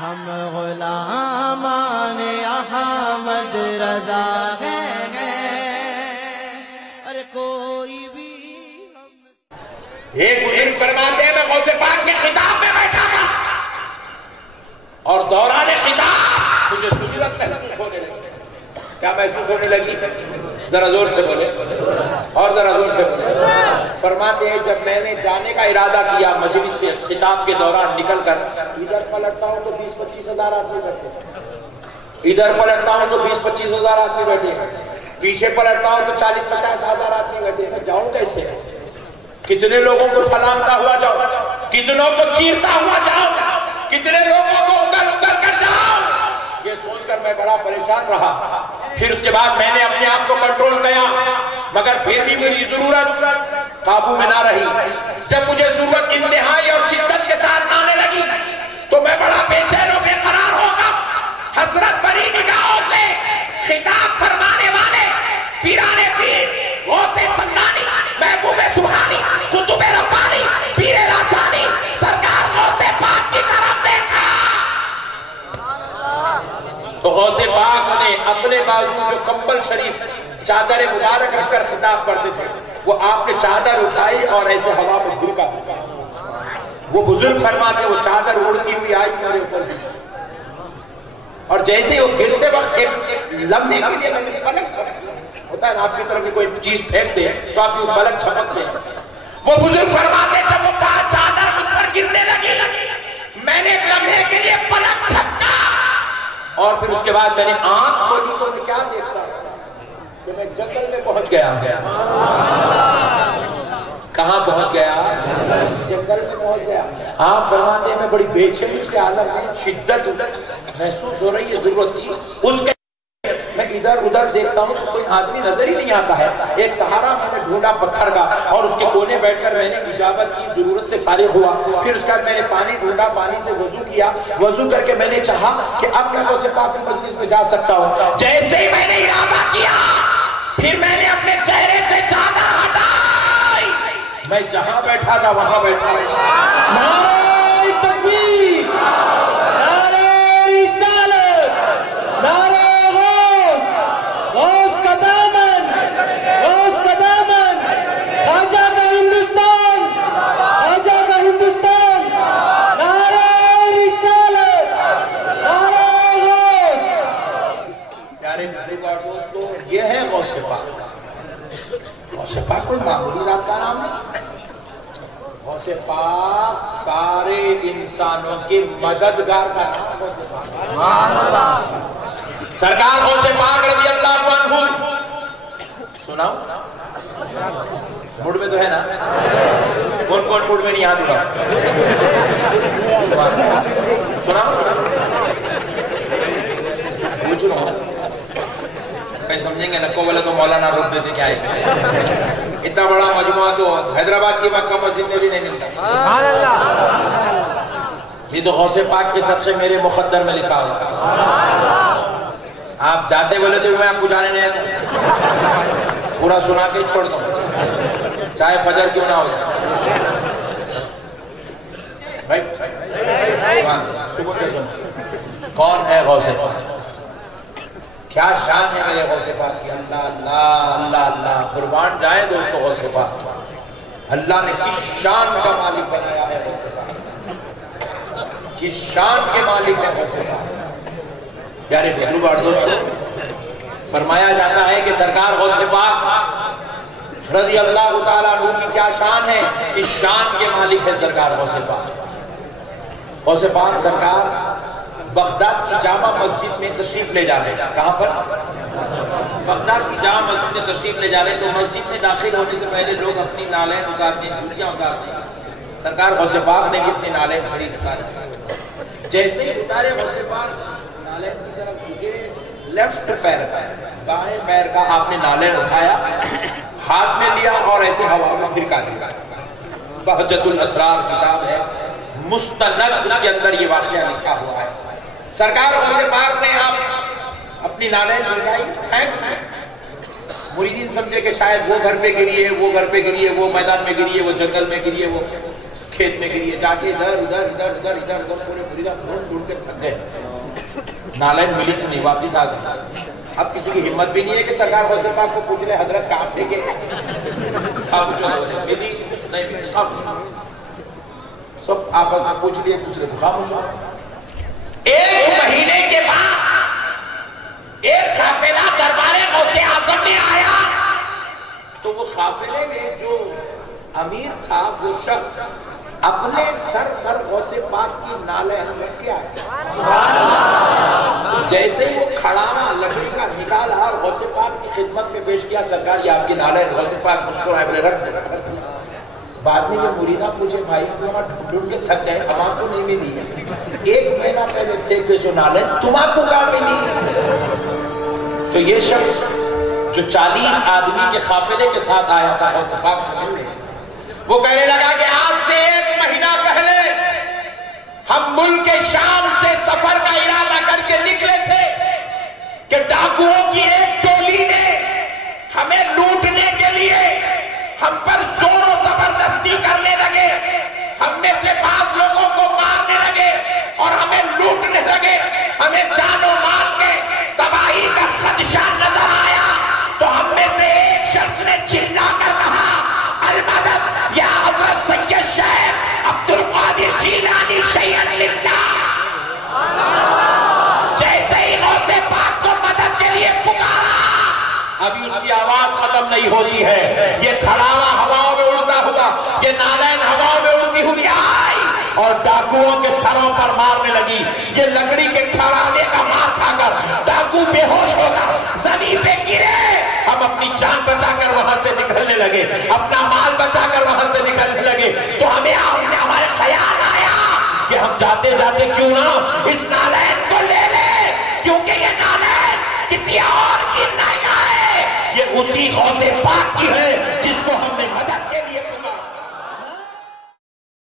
ہم غلامان احمد رضا ہیں، ارے کوئی بھی ایک بزرگ فرماتے ہیں میں غوث پاک کے خطاب میں بیٹھا تھا اور دوران خطاب مجھے سجرت محسوس ہونے لگی. کیا محسوس ہونے لگی؟ ذرا زور سے بولے اور ذرا زور سے بولے. فرماتے ہیں جب میں نے جانے کا ارادہ کیا مجلس سے خطاب کے دوران نکل کر ادھر پلٹتا ہوں تو 20-25 ہزار آدمی بیٹھے ہیں، ادھر پلٹتا ہوں تو 20-25 ہزار آدمی بیٹھے ہیں، پیچھے پلٹتا ہوں تو 40-50 ہزار آدمی بیٹھے ہیں. جاؤں کیسے؟ کتنے لوگوں کو پھلانتا ہوا جاؤ، کتنوں کو چیرتا ہوا جاؤ، کتنے لوگوں کو اگل اگل کر جاؤ، یہ سوچ کر میں بڑا پریشان رہا. پھر اس کے بعد میں نے اپنے آپ کو کنٹرول کیا، مگر پھر بھی میری ضرورت قابو میں نہ رہی. جب مجھے ضرورت انتہائی اور شدت کے ساتھ آنے لگی تو میں بڑا بے چین و بے قرار ہوگا. حسرت بھری نگاہوں سے خطاب فرمانے والے پیران پیر غوث سمنانی محبوب سبحانی قطب ربانی پیر راسانی سرکار غوث پاک کی طرف دیکھا تو غوث پاک نے اپنے بازو جو کمبل شریف چادر مبارک رکھ کر خطاب کرتے تھے وہ آپ نے چادر اٹھائی اور ایسے ہوا میں گھرکا. وہ بزرگ فرماتے وہ چادر اڑتی ہوئی آئی میرے اوپر اور جیسے وہ گرتے وقت ایک لمحے کے لیے میں نے پلک چھپک ہوتا ہے نا آپ کی طرف کوئی چیز پھینکتے ہیں تو آپ کی پلک چھپکتے ہیں. وہ بزرگ فرماتے جب وہ چادر مجھ پر گرنے لگی میں نے ایک لمحے کے لیے پلک چھپکا اور پھر اس کے بعد میں نے آنکھ کھولی تو میں کیا دیکھ رہا تھا کہ میں جنگل میں پہنچ گیا. کہاں پہنچ گیا؟ جنگل میں پہنچ گیا. آپ فرماتے ہیں میں بڑی بے چینی کے عالم میں شدت محسوس ہو رہی ہے ضرورت کی. اس کے میں ادھر ادھر دیکھتا ہوں تو کوئی آدمی نظر ہی نہیں آتا ہے. ایک سہارا میں نے ڈھونڈا پتھر کا اور اس کے کونے بیٹھ کر میں نے اجابت کی ضرورت سے فارغ ہوا. پھر اس کے بعد میں نے پانی ڈھونڈا، پانی سے وضو کیا، وضو کر کے میں نے چاہا کہ اب میں غوث پاک کی مجلس میں جا سکتا ہوں. جیسے ہی میں نے ارادہ کیا پھر میں نے اپنے چہرے سے چادر ہٹائی. میں جہاں بیٹھا تھا وہاں بیٹھا نعرہ تکبیر، نعرہ رسالت، نعرہ غوث، غوث کا دامن، غوث کا دامن، خواجہ کا ہندوستان، خواجہ کا ہندوستان، نعرہ رسالت، نعرہ غوث. پیارے دوستو یہ ہے غوث پاک. غوث پاک کوئی معمولی رات کا نام نہیں. غوث پاک سارے انسانوں کے مددگار کا نام ہے. سرکار غوث پاک رضی اللہ عنہ سناؤ موڈ میں تو ہے نا؟ کون کون موڈ میں نہیں یاد ہوگا؟ سناؤ پوچھ رہا ہوں. کہیں سمجھیں گے نکو والے تو مولانا روک دیتے کیا ہے. اتنا بڑا مجموعہ تو حیدرآباد کی مکہ مسجد میں بھی نہیں ملتا. سبحان اللہ. یہ تو غوث پاک کے سب سے میرے مقدر میں لکھا ہوا. آپ جاتے بولے تو میں آپ کو جانے نہیں آتا، پورا سنا کے چھوڑ دوں چاہے فجر کیوں نہ ہو. بھائی کون ہے غوث پاک؟ کیا شان ہے میرے غوث پاک کی. اللہ اللہ اللہ اللہ قربان جائیں دوستو غوث پاک. اللہ نے کس شان کا مالک بنایا ہے غوث پاک، کس شان کے مالک ہے غوث پاک. پیارے بزرگوں دوستو فرمایا جاتا ہے کہ سرکار غوث پاک رضی اللہ تعالیٰ عنہ کی کیا شان ہے. کس شان کے مالک ہے سرکار غوث پاک. غوث پاک سرکار بغداد کی جامع مسجد میں تشریف لے جا رہے ہیں. کہاں پر؟ بغداد کی جامع مسجد میں تشریف لے جا رہے ہیں. تو مسجد میں داخل ہونے سے پہلے لوگ اپنی نالیں اتارتے ہیں، جوتیاں اتارتے ہیں. سرکار غوث پاک نے کتنی نالیں خرید اتارے. جیسے ہی اتارے غوث پاک نالیں کی طرف جھکے، لیفٹ پیر کا بائیں پیر کا آپ نے نالیں اٹھایا، ہاتھ میں لیا اور ایسے ہوا میں پھرکا دیا. بہجت الاسرار کتاب ہے، مستند کے اندر یہ واقعہ لکھا ہوا ہے. سرکار غوث پاک نے آپ اپنی نالیں جھکائی، مریدین سمجھے کہ شاید وہ گھر پہ گری ہے، وہ گھر پہ گری ہے، وہ میدان میں گری ہے، وہ جنگل میں گری ہے. وہ کھیت میں گری، جا کے ادھر ادھر ادھر ادھر ادھر ادھر پورے مریدہ ڈھونڈ کے تھک گئے، نالین ملی تو نہیں، واپس آ گئے۔ اب کسی کی ہمت بھی نہیں ہے کہ سرکار غوث پاک کو پوچھ لے حضرت کہاں سے گئے، سب آپس میں پوچھ لیے، دوسرے کو خاموش ہو۔ ایک مہینے کے بعد ایک قافلہ دربار غوث اعظم میں آیا تو وہ قافلے میں جو امیر تھا وہ شخص اپنے سر پر غوث پاک کی نالین رکھ کے آیا، جیسے وہ کھڑانا لکڑی کا نکالا اور غوث پاک کی خدمت میں پیش کیا، سرکار یہ آپ کی نالین، غوث پاک مسکرائے بولے رکھ دے۔ بعد میں یہ مریدہ پوچھے بھائی ہم ڈھونڈ کے تھک گئے، ہم آپ کو نہیں ملی، ایک مہینہ پہلے دیکھ جو نالین تم آپ کو کہاں ملی؟ تو یہ شخص جو 40 آدمی کے قافلے کے ساتھ آیا تھا غوث پاک سے ملنے، وہ کہنے لگا کہ آج سے 1 مہینہ پہلے ہم ملک شام سے سفر کا ارادہ کر کے نکلے تھے کہ ڈاکوؤں کی ایک ٹولی نے ہمیں لوٹنے کے لیے ہم پر زور و زبردستی کرنے لگے، ہم میں سے بعض لوگوں کو مارنے لگے اور ہمیں لوٹنے لگے، ہمیں جان و مال کے تباہی کا خدشہ نظر آیا تو ہم میں سے ایک شخص نے چلا کر کہا المدد یا حضرت سید شیخ عبد القادر جیلانی شیئا للہ۔ جیسے ہی غوث پاک کو مدد کے لیے پکارا، ابھی اس کی آواز ختم نہیں ہوتی ہے، یہ کھڑاوا ہواؤں میں اڑتا ہوا، یہ نالین ہواؤں میں اڑتی ہوئی آئی اور ڈاکوؤں کے سروں پر مارنے لگی۔ یہ لکڑی کے کھڑانے کا مار کھا کر ڈاکو بے ہوش ہوگا، زمین پہ گرے، ہم اپنی جان بچا کر وہاں سے نکلنے لگے، اپنا مال بچا کر وہاں سے نکلنے لگے تو ہمارے خیال آیا کہ ہم جاتے جاتے کیوں نہ اس نالین کو لے لیں، کیونکہ یہ نالین کسی اور کی نہیں ہے، یہ اسی غوث پاک کی ہے جس کو ہم